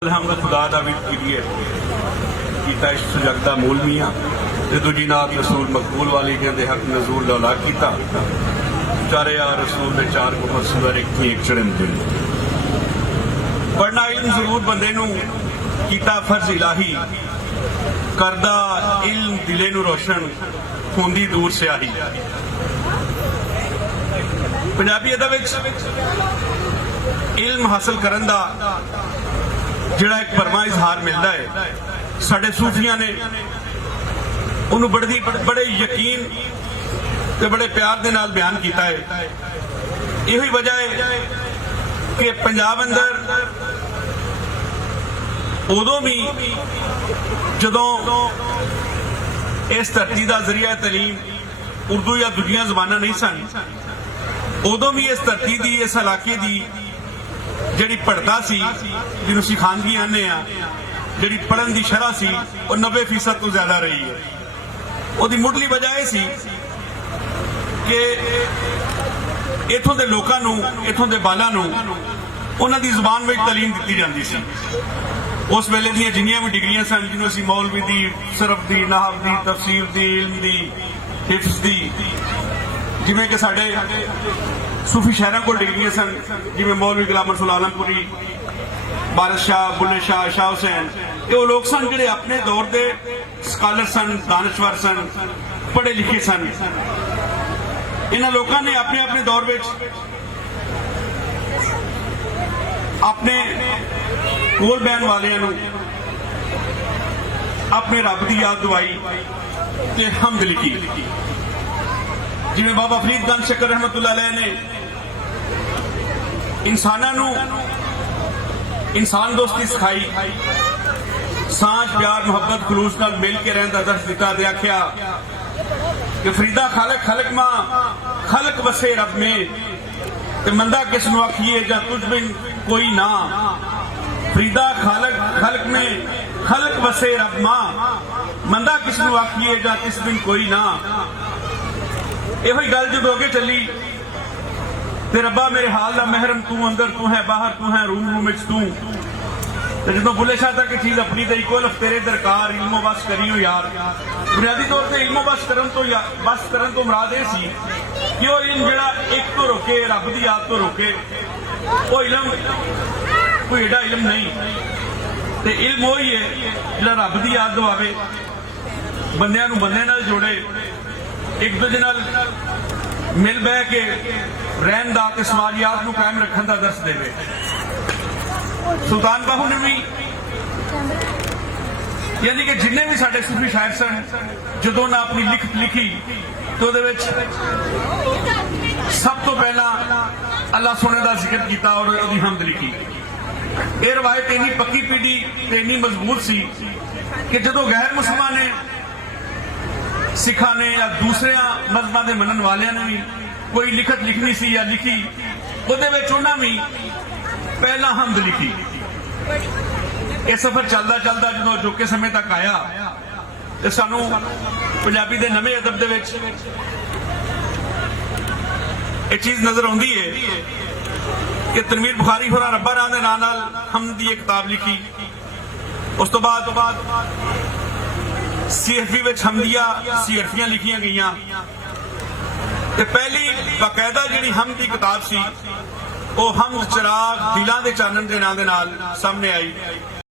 अलहमद खुदा दा भी किए कीता इस सजगदा मूल मियाँ ते दूजी नात रसूल मकबूल वाली कहते हक नजूल लौला कीता चारे यार रसूल ने चार को सुवर एक थी एक चढ़न दिन पढ़ना इल्म जरूर बंदे नू कीता फर्ज इलाही करदा इल्म दिले नू रोशन खूंदी दूर स्याही पंजाबी अदब विच इल्म हासिल करन दा जिहड़ा एक भरमा इजहार मिलता है साडे सूफियां ने उन्होंने बड़े यकीन ते बड़े प्यार दे नाल बयान किया है। यही वजह है कि पंजाब अंदर उदों भी जदों इस धरती का जरिया तलीम उर्दू या दूजिया जबाना नहीं सन उदों भी इस धरती की इस इलाके की जी पढ़ता सी जिन्हों असीं खानगी आने जी पढ़न की शरह सी 90% तो ज्यादा रही है। उसकी मुढ़ली वजह यह सी कि इथों के लोगों नूं इथों के बालों नूं उन्हां दी जुबान में तालीम दी जाती सी। उस वेले दी जिन्नियां भी डिग्रियां सन जिन्हों असीं मौलवी दी सरफ दी नाहव दी तफसीर दी इल्म दी हिफ्ज दी जिवें कि साडे सूफी शहरों को डिग्रियां सन जिवें मौलवी गुलाम रसूल आलमपुरी बारिश शाह बुल्ले शाह शाह हुसैन ये वो लोग सन जिहड़े अपने दौर के स्कॉलर सन दानश्वर सन पढ़े लिखे सन। इन्हां लोगों ने अपने अपने दौर में अपने कोल बहन वालियां अपने रब की याद दुआई ते हमद लिखी। जिवें बाबा फरीद गंज शक्कर रहमतुल्लाह अलैह ने इंसान दोस्ती सिखाई सांझ प्यार मुहब्बत खलूस नाल मिल के रहने का दर्श दिता दे आख्या कि फरीदा खालक खलक मां खलक वसे रब में ते मंदा किस नूं आखिए जां तुझ बिन कोई ना फरीदा खालक खलक में खलक वसे रब मां मंदा किस नूं आखिए जां किस बिन कोई ना। यही गल जो अगे चली ते रब्बा मेरे हाल दा महरम तू अंदर तू है बाहर तू है रूम रूम विच तू ते जो बुले शाह तक चीज अपनी तई कोल तेरे दरकार इल्मो बस करियो यार। बुनियादी तौर पर इल्मो बस करन तो मुराद यह सी कि वो इल्म जिहड़ा एक तो रोके रब दी याद तो रोके वो इल्म कोई एडा इल्म नहीं ते इल्म वही है जिहड़ा रब दी याद दवावे बंदियां नूं बंदे नाल जोड़े एक दूजे नाल मिल बह के रहन दा ते समाजियात नूं कायम रखन दा दर्स देवे। सुल्तान बाहू ने भी यानी कि जिन्ने भी साडे सूफी शायर सन जदों ना अपनी लिखत लिखी तो उहदे विच सब तो पहला अल्लाह सोने का जिक्र किया और उहदी हमद लिखी। यह रवायत इन्नी पक्की पीढ़ी ते इन्नी मजबूत सी कि जदों गैर मुसलमान ने सिखा ने या दूसरे मजहबां के मनन वालियां ने भी कोई लिखत लिखनी सी या लिखी उन्होंने भी पहला हमद लिखी। यह सफर चलता चलता जो अजोके समय तक आया तो सानू पंजाबी के नवे अदब दे विच एक चीज नजर आती है कि तनवीर बुखारी होर रब्बा राह के नाल हमद की एक किताब लिखी। उस तो बाद सीएफी विच हमदिया सीएफियां लिखियां गईयां ते पहली बाकायदा जिहड़ी हमद की किताब सी वो हमद चिराग दिलां दे चानण दे नाम दे नाल सामने आई।